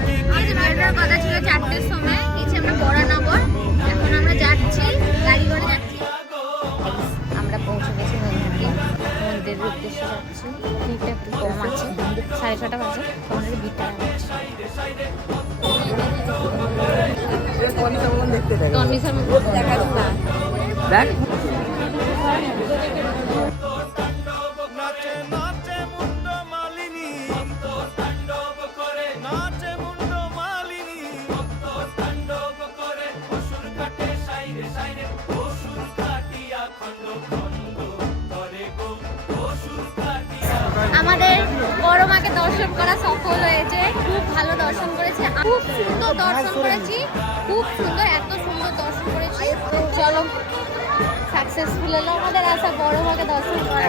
বেরোনোর কথা ছিল 4টের সময়, গেছি আমরা বরানগর। এখন আমরা যাচ্ছি, গাড়ি করে যাচ্ছি। আমরা পৌঁছে গেছি মন্দিরের উদ্দেশ্যে যাচ্ছি। ভিড়টা একটু কম আছে, 6:30 বাজে, তোমাদের ভিড়টা দেখাচ্ছি। দেখ আমাদের বড় মাকে দর্শন করা সফল হয়েছে, খুব ভালো দর্শন করেছি, খুব সুন্দর দর্শন করেছি, খুব সুন্দর, এত সুন্দর দর্শন করেছি। চলো, সাকসেসফুল হলো আমাদের আসা বড় মাকে দর্শন করা।